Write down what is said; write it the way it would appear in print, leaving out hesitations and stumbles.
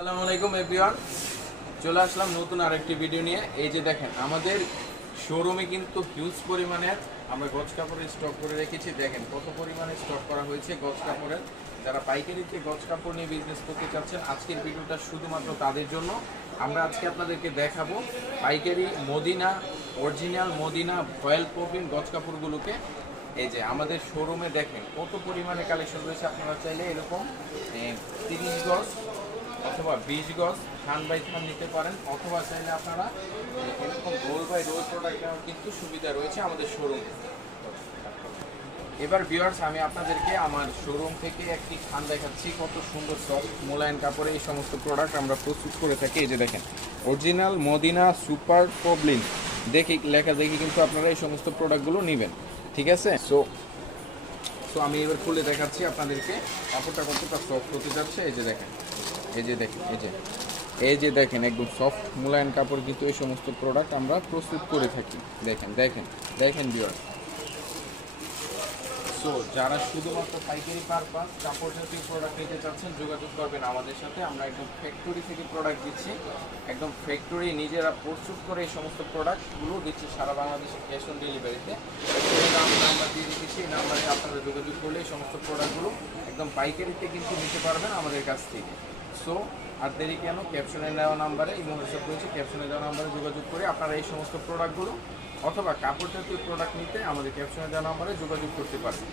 আসসালামু আলাইকুম এভরিওয়ান, চলে আসলাম নতুন আরেকটি ভিডিও নিয়ে। এই যে দেখেন, আমাদের শোরুমে কিন্তু হিউজ পরিমাণের আমরা গজ কাপড়ের স্টক করে রেখেছি। দেখেন কত পরিমাণে স্টক করা হয়েছে গজ কাপড়ের। যারা পাইকারিতে গজ কাপড় নিয়ে বিজনেস করতে চাচ্ছেন, আজকের ভিডিওটা শুধুমাত্র তাদের জন্য। আমরা আজকে আপনাদেরকে দেখাবো পাইকারি মদিনা, অরিজিনাল মদিনা ভয়েল প্রবীণ গজ কাপড়গুলোকে। এই যে আমাদের শোরুমে দেখেন কত পরিমাণে কালেকশন রয়েছে। আপনারা চাইলে এরকম 30 গজ অথবা 20 গজ থান বাই থান নিতে পারেন, অথবা চাইলে আপনারা এরকম রোল বাই রোল প্রোডাক্ট নেওয়ার কিন্তু সুবিধা রয়েছে আমাদের শোরুমে। এবার ভিউয়ার্স, আমি আপনাদেরকে আমার শোরুম থেকে একটি থান দেখাচ্ছি। কত সুন্দর সফট মোলায়েম কাপড়ে এই সমস্ত প্রোডাক্ট আমরা প্রস্তুত করে থাকি। এই যে দেখেন, অরিজিনাল মদিনা সুপার প্রবলিন দেখি লেখা দেখি কিন্তু আপনারা এই সমস্ত প্রোডাক্টগুলো নেবেন, ঠিক আছে? সো আমি এবার খুলে দেখাচ্ছি আপনাদেরকে কাপড়টা কতটা সফট হতে যাচ্ছে। এই যে দেখেন, এই যে দেখেন একদম সফট মোলায়েম কাপড় কিন্তু এই সমস্ত প্রোডাক্ট আমরা প্রস্তুত করে থাকি। দেখেন ভিউয়ার। সো যারা শুধুমাত্র পাইকারি পারপাস কাপড় জাতীয় প্রোডাক্ট নিতে চাচ্ছেন, যোগাযোগ করবেন আমাদের সাথে। আমরা একদম ফ্যাক্টরি থেকে প্রোডাক্ট দিচ্ছি, একদম ফ্যাক্টরি নিজেরা প্রস্তুত করে এই সমস্ত প্রোডাক্টগুলো দিচ্ছি সারা বাংলাদেশে ক্যাশ অন ডেলিভারিতে। নাম্বার দিয়ে রেখেছি, এই নাম্বারে আপনারা যোগাযোগ করলে এই সমস্ত প্রোডাক্টগুলো একদম পাইকারিতে কিন্তু নিতে পারবেন আমাদের কাছ থেকে। সো আর দেরি কেন, ক্যাপশনে দেওয়া নাম্বারে এই হোয়াটসঅ্যাপ রয়েছে, ক্যাপশনে দেওয়া নাম্বারে যোগাযোগ করে আপনারা এই সমস্ত প্রোডাক্টগুলো অথবা কাপড় জাতীয় প্রোডাক্ট নিতে আমাদের ক্যাপশনে দেওয়া নাম্বারে যোগাযোগ করতে পারেন।